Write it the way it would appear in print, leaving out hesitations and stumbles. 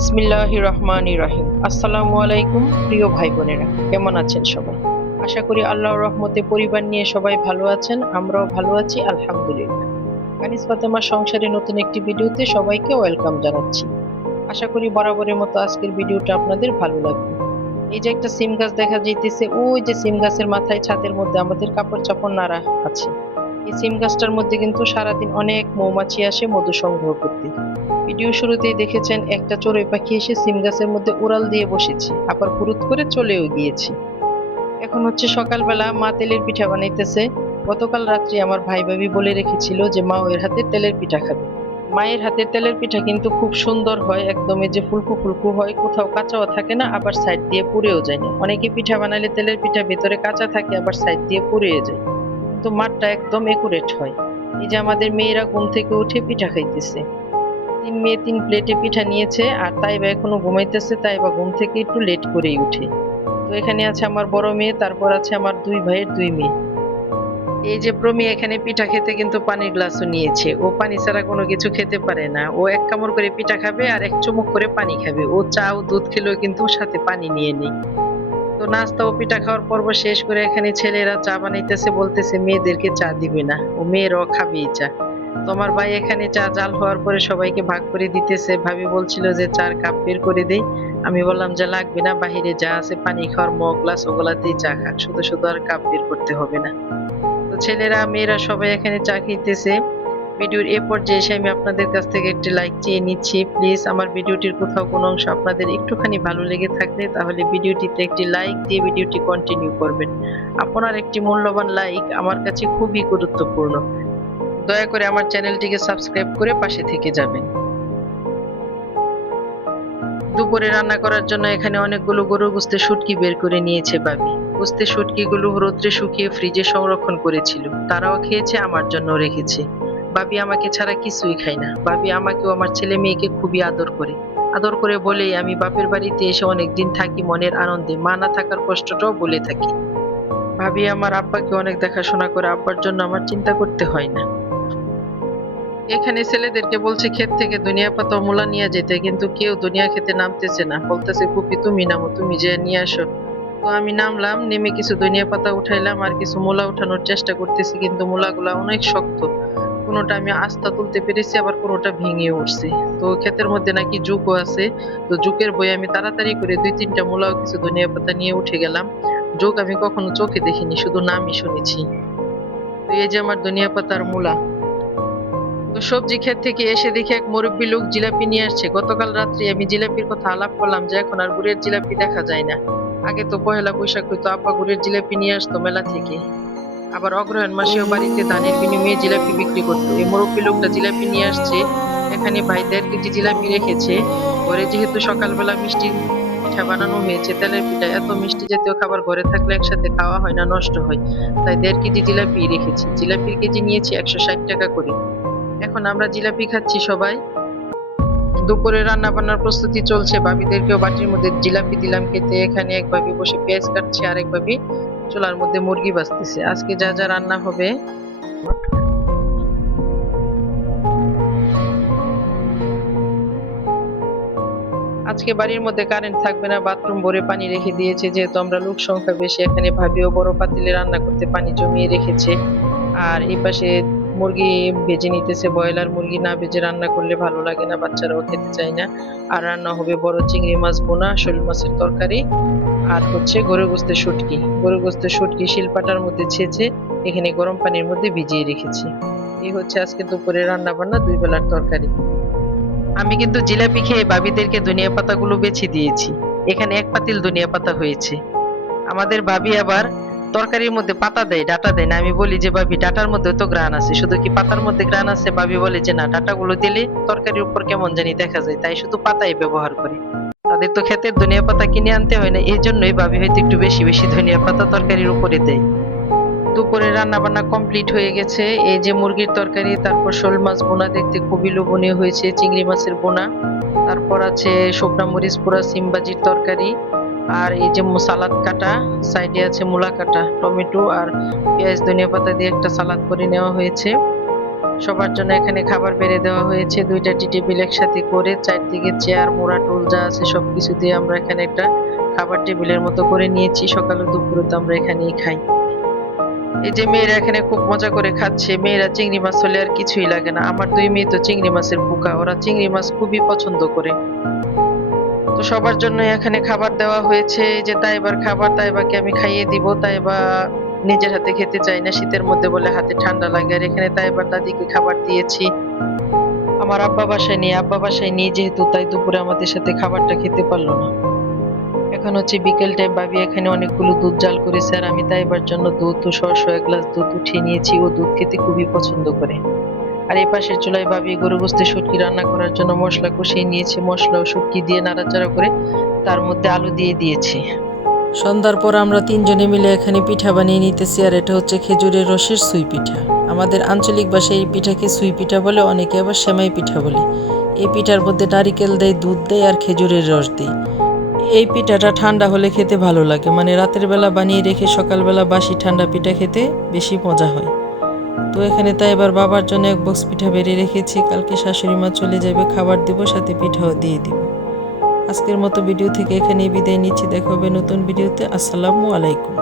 বিসমিল্লাহির রহমানির রহিম। আসসালামু আলাইকুম প্রিয় ভাই বোনেরা, কেমন আছেন সবাই? আশা করি আল্লাহর রহমতে পরিবার নিয়ে সবাই ভালো আছেন। আমরাও ভালো আছি আলহামদুলিল্লাহ। কানিজ ফাতেমার সংসারে নতুন একটি ভিডিওতে সবাইকে ওয়েলকাম জানাচ্ছি। আশা করি বরাবরের মতো আজকের ভিডিওটা আপনাদের ভালো লাগবে। এই যে একটা সিম গাছ দেখা যাইতেছে, ওই যে সিম গাছের মাথায় ছাদের মধ্যে আমাদের কাপড় চাপড় নাড়া আছে। এই সিম গাছটার মধ্যে কিন্তু সারাদিন অনেক মৌমাছি আসে মধু সংগ্রহ করতে। ভিডিও শুরুতেই দেখেছেন একটা চড়ুই পাখি এসে সিম গাছের মধ্যে উড়াল দিয়ে বসেছে, আবার ফুরুত করে চলেও গিয়েছে। এখন হচ্ছে সকালবেলা, মা তেলের পিঠা বানাইতেছে। গতকাল রাত্রে আমার ভাই ভাবি বলে রেখেছিল যে মা ওর হাতের তেলের পিঠা খাবে। মায়ের হাতের তেলের পিঠা কিন্তু খুব সুন্দর হয়, একদমই যে ফুলকু ফুলকু হয়, কোথাও কাঁচাও থাকে না, আবার সাইড দিয়ে পুড়েও যায় না। অনেকে পিঠা বানালে তেলের পিঠা ভেতরে কাঁচা থাকে, আবার সাইড দিয়ে পুড়িয়ে যায়, কিন্তু মারটা একদম একুরেট হয়। এই যে আমাদের মেয়েরা ঘুম থেকে উঠে পিঠা খাইতেছে। তিন মেয়ে তিন প্লেটে পিঠা নিয়েছে, আর তাইবা এখনো ঘুমাইতেছে। তাইবা ঘুম থেকে একটু লেট করেই উঠে। তো এখানে আছে আমার বড় মেয়ে, তারপর আছে আমার দুই ভাইয়ের দুই মেয়ে। এই যে প্রমি এখানে পিঠা খেতে কিন্তু পানির গ্লাসও নিয়েছে। ও পানি ছাড়া কোনো কিছু খেতে পারে না। ও এক কামড় করে পিঠা খাবে আর এক চুমুক করে পানি খাবে। ও চা ও দুধ খেলেও কিন্তু সাথে পানি নিয়ে নেই। তো নাস্তা ও পিঠা খাওয়ার পর্ব শেষ করে এখানে ছেলেরা চা বানাইতেছে, বলতেছে মেয়েদেরকে চা দিবে না, ও মেয়েরাও খাবেই চা। তোমার ভাই এখানে চা জাল হওয়ার পরে সবাইকে ভাগ করে দিতেছে। ভাবি বলছিল যে চার কাপ বের করে দেই। আমি বললাম যে লাগবে না, বাহিরে যা আছে পানি খাওয়ার মগ গ্লাস ওগুলাতেই চা খাক, শুধু শুধু আর কাপ বের করতে হবে না। তো ছেলেরা মেয়েরা সবাই এখানে চা খেতেছে। ভিডিওর এ পর্যায়ে এসে আমি আপনাদের কাছ থেকে একটি লাইক চেয়ে নিচ্ছি। প্লিজ আমার ভিডিওটির কোথাও কোনো অংশ আপনাদের একটুখানি ভালো লেগে থাকলে তাহলে ভিডিওটিতে একটি লাইক দিয়ে ভিডিওটি কন্টিনিউ করবেন। আপনার একটি মূল্যবান লাইক আমার কাছে খুবই গুরুত্বপূর্ণ। দয়া করে আমার চ্যানেলটিকে সাবস্ক্রাইব করে পাশে থেকে যাবেন। দুপুরে রান্না করার জন্য এখানে অনেকগুলো গরুর গোস্তের শুটকি বের করে নিয়েছে ভাবি। গোস্তের শুটকিগুলো রোদ্রে শুকিয়ে ফ্রিজে সংরক্ষণ করেছিল, তারাও খেয়েছে, আমার জন্য রেখেছে। ভাবি আমাকে ছাড়া কিছুই খায় না। ভাবি আমাকেও আমার ছেলে মেয়েকে খুবই আদর করে। আদর করে বলেই আমি বাপের বাড়িতে এসে অনেকদিন থাকি মনের আনন্দে, মা না থাকার কষ্টটাও বলে থাকি। ভাবি আমার আব্বাকে অনেক দেখাশোনা করে, আব্বার জন্য আমার চিন্তা করতে হয় না। এখানে ছেলেদেরকে বলছে ক্ষেত থেকে ধনিয়া পাতা ও মূলা নিয়ে যেতে, কিন্তু কেউ ধনিয়া খেতে নামতেছে না। বলতেছে ফুপি তুমি নামো, তুমি যে নিয়ে আসো। তো আমি নামলাম, নেমে কিছু ধনিয়া পাতা উঠাইলাম আর কিছু মূলা উঠানোর চেষ্টা করতেছি, কিন্তু মূলাগুলা অনেক শক্ত। কোনোটা আমি আস্তা তুলতে পেরেছি, আবার কোনোটা ভেঙে উঠছে। তো ক্ষেতের মধ্যে নাকি জুকও আছে। তো জুকের বই আমি তাড়াতাড়ি করে দুই তিনটা মূলা ও কিছু ধনিয়া পাতা নিয়ে উঠে গেলাম। জোক আমি কখনো চোখে দেখিনি, শুধু নামই শুনেছি। তো এই যে আমার ধনিয়া পাতার মূলা। তো সবজি ক্ষেত থেকে এসে দেখি এক মুরব্বী লোক জিলাপি নিয়ে আসছে। গতকাল রাত্রে আমি জিলাপির কথা আলাপ করলাম যে এখন আর গুড়ের জিলাপি দেখা যায় না। আগে তো পহেলা বৈশাখ হইতো, আপা গুড়ের জিলাপি নিয়ে আসতো মেলা থেকে। আবার অগ্রহায়ণ মাসেও বাড়িতে ধানের বিনিময়ে জিলাপি বিক্রি করতো। এই মুরব্বী লোকটা জিলাপি নিয়ে আসছে। এখানে ভাই 1.5 কেজি জিলাপি রেখেছে। ঘরে যেহেতু সকালবেলা মিষ্টি পিঠা বানানো হয়েছে, তেলের পিঠা, এত মিষ্টি জাতীয় খাবার ঘরে থাকলে একসাথে খাওয়া হয় না, নষ্ট হয়। তাই 1.5 কেজি জিলাপি রেখেছি। জিলাপির কেজি নিয়েছি 160 টাকা করে। এখন আমরা জিলাপি খাচ্ছি সবাই। দুপুরে রান্না বান্নার প্রস্তুতি চলছে। ভাবিদেরকেও বাটির মধ্যে জিলাপি দিলাম খেতে। এখানে এক ভাবি বসে পেঁয়াজ কাটছে, আরেক ভাবি চুলার মধ্যে মুরগি ভাজতেছে। আজকে যা যা রান্না হবে, আজকে বাড়ির মধ্যে কারেন্ট থাকবে না, বাথরুম ভরে পানি রেখে দিয়েছে। যেহেতু আমরা লোক সংখ্যা বেশি, এখানে ভাবিও বড় পাতিলে রান্না করতে পানি জমিয়ে রেখেছে। আর এই পাশে মুরগি ভেজে নিতেছে। ব্রয়লার মুরগি না ভেজে রান্না করলে ভালো লাগে না, বাচ্চারাও খেতে চায় না। আর রান্না হবে বড় চিংড়ি মাছ ভুনা, শোল মাছের তরকারি, আর হচ্ছে গরুর গোস্তের শুটকি। গরুর গোস্তের শুটকি শিলপাটার মধ্যে ছেঁচে এখানে গরম পানির মধ্যে ভিজিয়ে রেখেছি। এই হচ্ছে আজকে দুপুরে রান্না বান্না, 2 বেলার তরকারি। আমি কিন্তু জিলাপি খেয়ে ভাবিদেরকে ধনিয়া পাতাগুলো বেছে দিয়েছি। এখানে এক পাতিল ধনিয়া পাতা হয়েছে। আমাদের ভাবি আবার তরকারির মধ্যে পাতা দেয়, ডাটা দেয় না। আমি বলি যে ভাবি ডাটার মধ্যে তো ঘ্রাণ আছে, শুধু কি পাতার মধ্যে ঘ্রাণ আছে? ভাবি বলে যে না, ডাটাগুলো দিলে তরকারির উপর কেমন জানি দেখা যায়, তাই শুধু পাতাই ব্যবহার করে। তাদের তো ক্ষেতের ধনিয়া পাতা কিনে আনতে হয় না, এই জন্যই ভাবি হয়তো একটু বেশি বেশি ধনিয়া পাতা তরকারির উপরে দেয়। দুপুরে রান্না বান্না কমপ্লিট হয়ে গেছে। এই যে মুরগির তরকারি, তারপর শোল মাছ বোনা, দেখতে খুবই লোভনীয় হয়েছে। চিংড়ি মাছের বোনা, তারপর আছে শুকনা মরিচ পোড়া, সিম ভাজির তরকারি, আর এই যে সালাদ কাটা, সাইডে আছে মূলা কাটা, টমেটো আর পেঁয়াজ ধনিয়া পাতা দিয়ে একটা সালাদ করে নেওয়া হয়েছে। সবার জন্য এখানে খাবার বেড়ে দেওয়া হয়েছে, 2টা টি টেবিল একসাথে করে, চারদিকে চেয়ার মোড়া টোল যা আছে সবকিছু দিয়ে আমরা এখানে একটা খাবার টেবিলের মতো করে নিয়েছি। সকালে দুপুরে তো আমরা এখানেই খাই। এই যে মেয়েরা এখানে খুব মজা করে খাচ্ছে। মেয়েরা চিংড়ি মাছ হলে আর কিছুই লাগে না। আমার 2 মেয়ে তো চিংড়ি মাছের পোকা, ওরা চিংড়ি মাছ খুবই পছন্দ করে। তো সবার জন্য এখানে খাবার দেওয়া হয়েছে। এই যে তাইবার খাবার, তাইবাকে আমি খাইয়ে দিব। তাইবা নিজের হাতে খেতে চায় না, শীতের মধ্যে বলে হাতে ঠান্ডা লাগে। আর এখানে তাইবার দাদিকে খাবার দিয়েছি। আমার আব্বা বাসায় নেই যেহেতু, তাই দুপুরে আমাদের সাথে খাবারটা খেতে পারলো না। এখন হচ্ছে বিকেল টাইম, ভাবি এখানে অনেকগুলো দুধ জাল করেছে আর আমি তাইবার জন্য দুধ তো 100 গ্লাস দুধ উঠিয়ে নিয়েছি। ও দুধ খেতে খুবই পছন্দ করে। আর এই পাশের চুলায় ভাবি গরু গোশতের শুটকি রান্না করার জন্য মশলা কষিয়ে নিয়েছে। মশলা ও শুটকি দিয়ে নাড়াচাড়া করে তার মধ্যে আলু দিয়ে দিয়েছি। সন্ধ্যার পর আমরা 3 জনে মিলে এখানে পিঠা বানিয়ে নিতেছি। আর এটা হচ্ছে খেজুরের রসের সুই পিঠা। আমাদের আঞ্চলিক ভাষায় এই পিঠাকে সুই পিঠা বলে, অনেকে আবার সেমাই পিঠা বলে। এই পিঠার মধ্যে নারিকেল দেয়, দুধ দেয় আর খেজুরের রস দেয়। এই পিঠাটা ঠান্ডা হলে খেতে ভালো লাগে, মানে রাতের বেলা বানিয়ে রেখে সকালবেলা বাসি ঠান্ডা পিঠা খেতে বেশি মজা হয়। তো এখানে তাই এবার বাবার জন্য 1 বক্স পিঠা বেরিয়ে রেখেছি। কালকে শাশুড়ি মা চলে যাবে, খাবার দিব, সাথে পিঠাও দিয়ে দিব। আজকের মতো ভিডিও থেকে এখানেই বিদায় নিচ্ছি। দেখা হবে নতুন ভিডিওতে। আসসালামু আলাইকুম।